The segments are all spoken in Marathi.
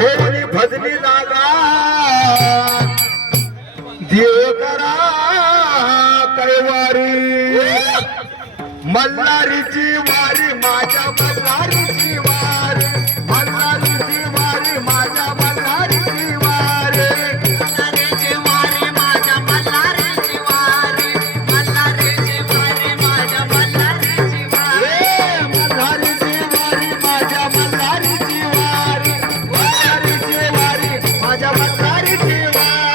होली भजली जागा देव करा कैवारी मल्हारीची वारी माझ्या मल्हारीची वारी मल्हारीची वारी माझ्या मल्हारीची वारी मल्हारीची वारी माझ्या मल्हारीची वारी मल्हारीची वारी माझ्या मल्हारीची वारी मल्हारीची वारी माझ्या मल्हारीची वारी मल्हारीची वारी माझ्या मल्हारीची वारी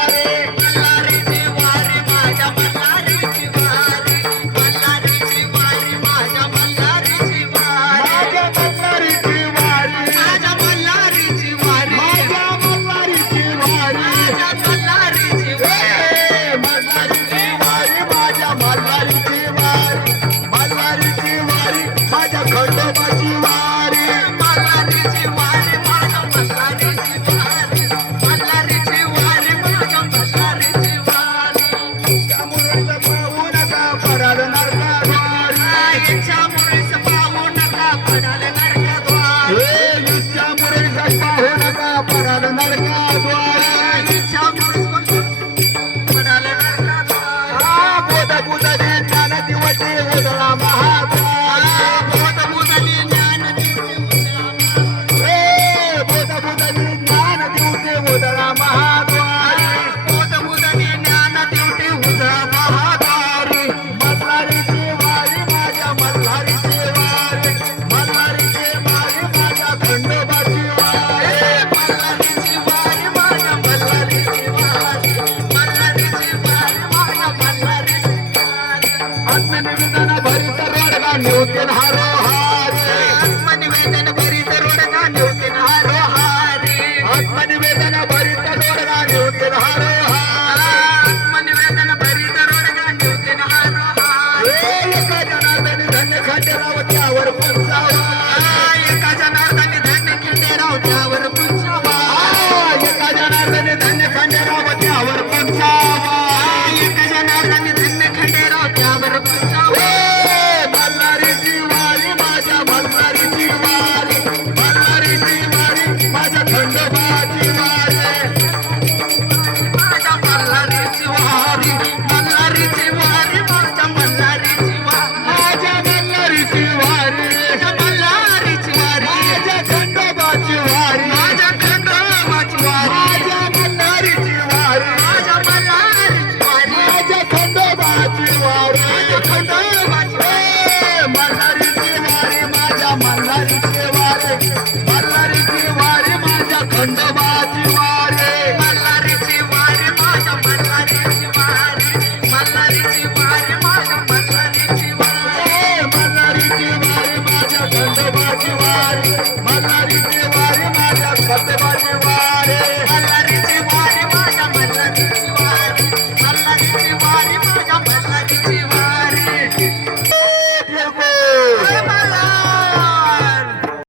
मल्हारीची वारी माझ्या मल्हारीची वारी मल्हारीची वारी माझ्या मल्हारीची वारी माझ्या मल्हारीची वारी माझ्या मल्हारीची वारी माझ्या मल्हारीची वारी माझ्या मल्हारीची वारी मल्हारीची वारी माझ्या मल्हारीची वारी मल्हारीची वारी माझ्या खंडोबाची वारी मल्हारीची वारी माझ्या मल्हारीची वारी मल्हारीची वारी माझ्या मल्हारीची वारी त्यामुळे पाहू नका पडाल नरकाद्वारी इच्छामुळेच पाहू नका पडाल नरकाद्वारी त्यामुळे पाहू नका पडाल नरकाद्वारी इच्छामुळेच पडाल नरकाद्वारी बोध बुधने ज्ञान दिवटे उदळा महाद्वारी बोध बुधनी ज्ञान बोध बुधने ज्ञान दिवटे उदळा महाद्वारी बोध बुधनी ज्ञान देवटी उजळा महाद्वारी मल्हारीची वारी माझ्या मल्हारीची वारी मल्हारीची वारी माझ्या खंडोबाची वारी मल्हारीची वारी माझ्या मल्हारीची वारी मल्हारीची वारी माझ्या मल्हारीची वारी आत्मनिवेदन भरित रोडगा निवतीन हारो हारी आत्मनिवेदन भरीत रोडगा निवतीन हारो हारी आत्मनिवेदन भरित रोडगा निवतीन हारो हारी आत्मनिवेदन भरीत रोडगा निवतीन हारो हारी एका जनार्दनी धन्य खांडेराव त्यावर पंचावा एका जनार्दनी धन्य खंडेराव त्यावर पुंचावा एका जनार्दनी धन्य खांडेराव त्यावर पंचावा एका जनार्दनी धन्य खंडेराव त्यावर पुंचावा मल्हारीची वारी माझ्या मल्हारीची वारी मल्हारीची वारी माझ्या खंडोबाची वारी माझ्या मल्हारीची वारी मल्हारीची वारी माझ्या मल्हारीची वारी माझ्या मल्हारीची वारी माझ्या मल्हारीची वारी माझ्या खंडोबाची वारी माझ्या खंडोबाची वारी माझ्या मल्हारीची वारी माझ्या मल्हारीची वारी माझ्या खंडोबाची वारी माझ्या खंडोबाची मल्हारीची वारी माझ्या मल्हारीची वारी मल्हारीची वारी माझ्या खंडोबाची